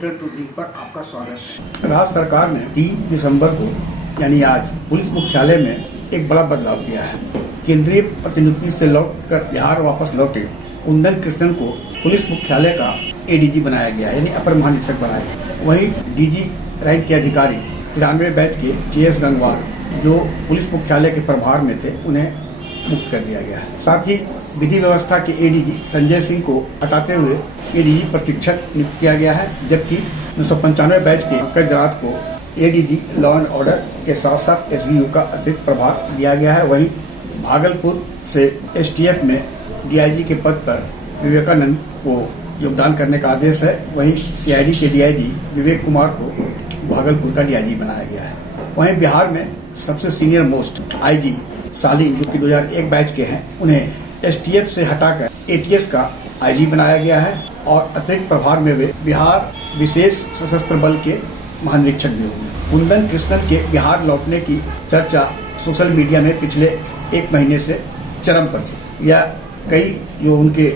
Total ट्रुथिंग पर आपका स्वागत है। राज्य सरकार ने 3 दिसंबर को यानी आज पुलिस मुख्यालय में एक बड़ा बदलाव किया है। केंद्रीय प्रतिनियुक्ति से लौटकर बिहार वापस लौटे कुंदन कृष्णन को पुलिस मुख्यालय का एडीजी बनाया गया यानी अपर महानिरीक्षक बनाया गया। वहीं डीजी रैंक के अधिकारी 93 बैच के JS गंगवार जो पुलिस मुख्यालय के प्रभार में थे उन्हें मुक्त कर दिया गया है। साथ ही विधि व्यवस्था के एडीजी संजय सिंह को हटाते हुए एडीजी प्रशिक्षक नियुक्त किया गया है, जबकि 995 बैच के पंकज रात को एडीजी लॉ एंड ऑर्डर के साथ साथ SBU का अतिरिक्त प्रभार दिया गया है। वहीं भागलपुर से STF में DIG के पद पर विवेकानंद को योगदान करने का आदेश है। वहीं CID के DIG विवेक कुमार को भागलपुर का DIG बनाया गया है। वहीं बिहार में सबसे सीनियर मोस्ट IG सालिन जो कि 2001 बैच के हैं, उन्हें STF से हटाकर ATS का IG बनाया गया है और अतिरिक्त प्रभार में वे बिहार विशेष सशस्त्र बल के महानिरीक्षक भी होंगे। कुंदन कृष्णन के बिहार लौटने की चर्चा सोशल मीडिया में पिछले 1 महीने से चरम पर थी। या कई जो उनके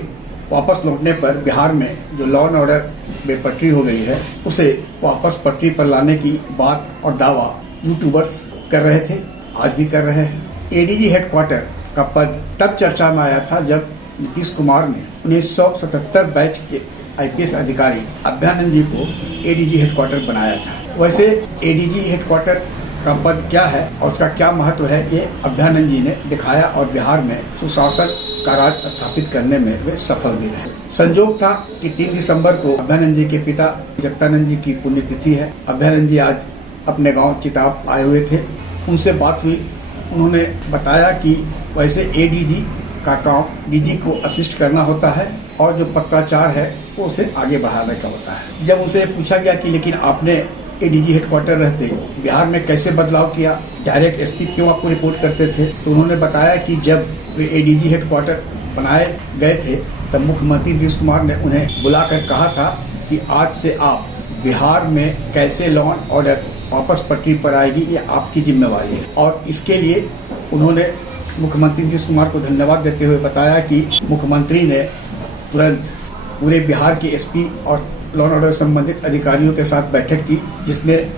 वापस लौटने पर बिहार में जो लॉ एंड ऑर्डर बेपटरी हो गई है उसे वापस पटरी पर लाने की बात और दावा यूट्यूबर्स कर रहे थे, आज भी कर रहे हैं। एडीजी हेडक्वार्टर का पद तब चर्चा में आया था जब नीतीश कुमार ने 1977 बैच के IPS अधिकारी अभ्यानंद जी को एडीजी हेडक्वार्टर बनाया था। वैसे एडीजी हेडक्वार्टर का पद क्या है और उसका क्या महत्व है, ये अभ्यानंद जी ने दिखाया और बिहार में सुशासन का राज स्थापित करने में वे सफल भी रहे। संयोग था कि 3 दिसंबर को अभ्यानंद जी के पिता जगदानंद जी की पुण्यतिथि है। अभ्यानंद जी आज अपने गांव चिताब आए हुए थे, उनसे बात हुई। उन्होंने बताया कि वैसे एडीजी का काम डीजी को असिस्ट करना होता है और जो पत्राचार है वो उसे आगे बढ़ाने का होता है। जब उनसे पूछा गया कि लेकिन आपने एडीजी हेडक्वार्टर रहते बिहार में कैसे बदलाव किया, डायरेक्ट SP क्यों आपको रिपोर्ट करते थे, तो उन्होंने बताया कि जब वे एडीजी हेडक्वार्टर बनाए गए थे तब मुख्यमंत्री नीतीश कुमार ने उन्हें बुलाकर कहा था कि आज से आप बिहार में कैसे लॉ एंड ऑर्डर वापस पटरी पर आएगी ये आपकी जिम्मेवारी है। और इसके लिए उन्होंने मुख्यमंत्री नीतीश कुमार को धन्यवाद देते हुए बताया कि मुख्यमंत्री ने तुरंत पूरे बिहार के SP और लॉ एंड ऑर्डर संबंधित अधिकारियों के साथ बैठक की, जिसमें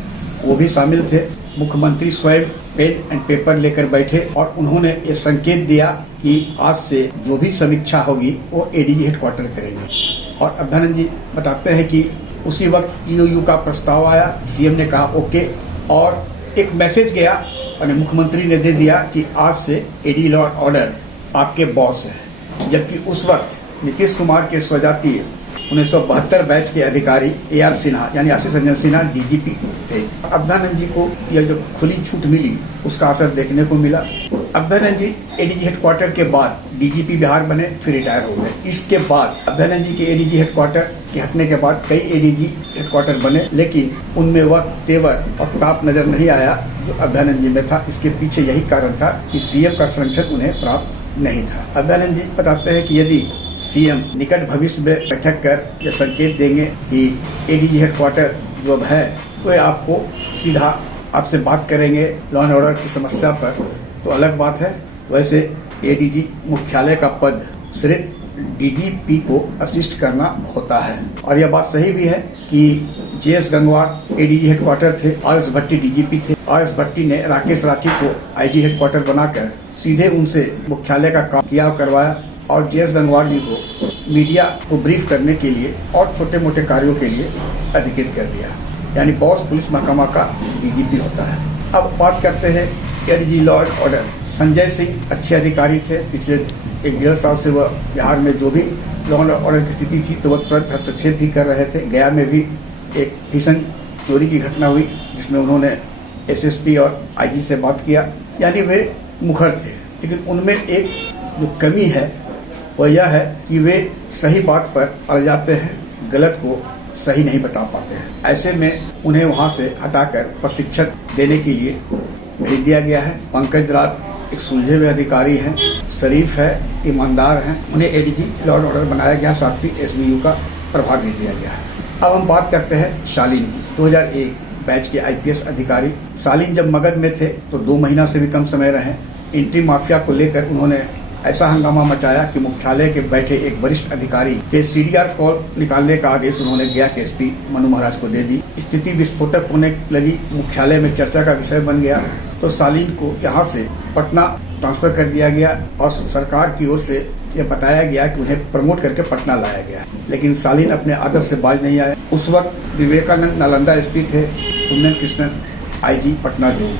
वो भी शामिल थे। मुख्यमंत्री स्वयं पेन एंड पेपर लेकर बैठे और उन्होंने ये संकेत दिया कि आज से जो भी समीक्षा होगी वो एडीजी हेडक्वार्टर करेंगे। और अभ्यानंद जी बताते हैं कि उसी वक्त EOU का प्रस्ताव आया, CM ने कहा ओके, और एक मैसेज गया और मुख्यमंत्री ने दे दिया कि आज से एडी लॉ एंड ऑर्डर आपके बॉस है। जबकि उस वक्त नीतीश कुमार के स्वजातीय 1972 बैच के अधिकारी AR सिन्हा यानी आशीष रंजन सिन्हा DGP थे। अभ्यानंद जी को यह जो खुली छूट मिली उसका असर देखने को मिला। अभ्यानंद जी एडीजी हेडक्वार्टर के बाद DGP बिहार बने, फिर रिटायर हो गए। इसके बाद अभ्यानंद जी के एडीजी हेडक्वार्टर के हटने के बाद कई एडीजी हेडक्वार्टर बने, लेकिन उनमें वह तेवर और ताप नजर नहीं आया जो अभ्यानंद जी में था। इसके पीछे यही कारण था कि CM का संरक्षण उन्हें प्राप्त नहीं था। अभ्यानंद जी बताते हैं कि यदि CM निकट भविष्य में बैठक कर यह संकेत देंगे कि एडीजी हेडक्वार्टर जो अब है वो आपको सीधा आपसे बात करेंगे लॉ एंड ऑर्डर की समस्या पर, तो अलग बात है। वैसे एडीजी मुख्यालय का पद सिर्फ DGP को असिस्ट करना होता है। और यह बात सही भी है कि JS गंगवार एडीजी हेडक्वार्टर थे, RS भट्टी DGP थे। RS भट्टी ने राकेश राठी को IG हेडक्वार्टर बनाकर सीधे उनसे मुख्यालय का काम किया करवाया और JS गंगवार जी को मीडिया को ब्रीफ करने के लिए और छोटे मोटे कार्यों के लिए अधिकृत कर दिया। यानी बॉस पुलिस महकमा का DGP होता है। अब बात करते हैं ADG law and order. Sanjay Singh अच्छे अधिकारी थे। पिछले 1-1.5 साल से वह बिहार में जो भी लॉ एंड ऑर्डर की स्थिति थी तो वह तुरंत हस्तक्षेप भी कर रहे थे। गया में भी एक भीषण चोरी की घटना हुई जिसमें उन्होंने SSP और IG से बात किया, यानी वे मुखर थे। लेकिन उनमें एक जो कमी है वह यह है कि वे सही बात पर अड़ जाते हैं, गलत को सही नहीं बता पाते हैं। ऐसे में उन्हें वहां से हटाकर प्रशिक्षण देने के लिए भेज दिया गया है। पंकज रात एक सुलझे हुए अधिकारी हैं, शरीफ है, ईमानदार हैं, उन्हें एडीजी लॉ एंड ऑर्डर बनाया गया, साथ ही SBU का प्रभार दे दिया गया है। अब हम बात करते हैं शालीन, 2001 बैच के IPS अधिकारी। शालीन जब मगध में थे तो 2 महीना से भी कम समय रहे। एंट्री माफिया को लेकर उन्होंने ऐसा हंगामा मचाया कि मुख्यालय के बैठे एक वरिष्ठ अधिकारी के सीडीआर कॉल निकालने का आदेश उन्होंने गया के एसपी मनु महाराज को दे दी। स्थिति विस्फोटक होने लगी, मुख्यालय में चर्चा का विषय बन गया। तो सालीन को यहाँ से पटना ट्रांसफर कर दिया गया और सरकार की ओर से यह बताया गया कि उन्हें प्रमोट करके पटना लाया गया, लेकिन सालीन अपने आदर्श से बाज नहीं आए। उस वक्त विवेकानंद नालंदा एसपी थे, Kundan Krishnan IG Patna zone.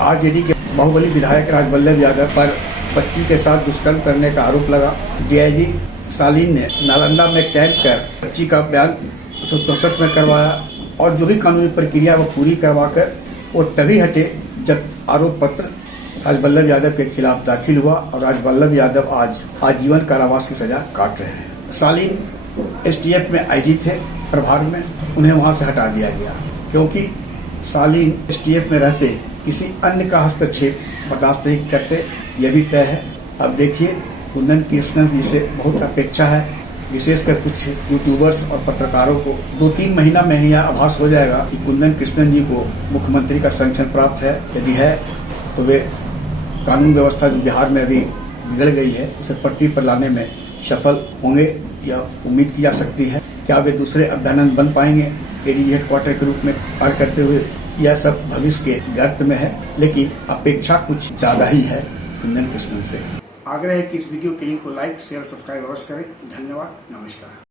RJD के बाहुबली विधायक राजवल्लभ यादव पर बच्ची के साथ दुष्कर्म करने का आरोप लगा। डीआईजी सालीन ने नालंदा में कैंप कर बच्ची का बयान 1964 में करवाया और जो भी कानूनी प्रक्रिया वो पूरी करवाकर वो तभी हटे जब आरोप पत्र राजवल्लभ यादव के खिलाफ दाखिल हुआ और राजवल्लभ यादव आज आजीवन कारावास की सजा काट रहे हैं। सालीन एसटीएफ में आईजी थे प्रभार में, उन्हें वहां से हटा दिया गया क्योंकि सालीन एसटीएफ में रहते किसी अन्य का हस्तक्षेप बर्दाश्त नहीं करते, यह भी तय है। अब देखिए, कुंदन कृष्णन जी से बहुत अपेक्षा है, विशेषकर कुछ यूट्यूबर्स और पत्रकारों को 2-3 महीना में ही यह आभास हो जाएगा कि कुंदन कृष्णन जी को मुख्यमंत्री का संरक्षण प्राप्त है। यदि है तो वे कानून व्यवस्था जो बिहार में अभी बिगड़ गई है उसे पटरी पर लाने में सफल होंगे या उम्मीद की जा सकती है। क्या वे दूसरे अभ्यानंद बन पाएंगे एडीजी हेडक्वार्टर के रूप में कार्य करते हुए? यह सब भविष्य के गर्त में है, लेकिन अपेक्षा कुछ ज्यादा ही है कुंदन कृष्णन से। आग्रह है कि इस वीडियो के लिंक को लाइक, शेयर, सब्सक्राइब अवश्य करें। धन्यवाद, नमस्कार।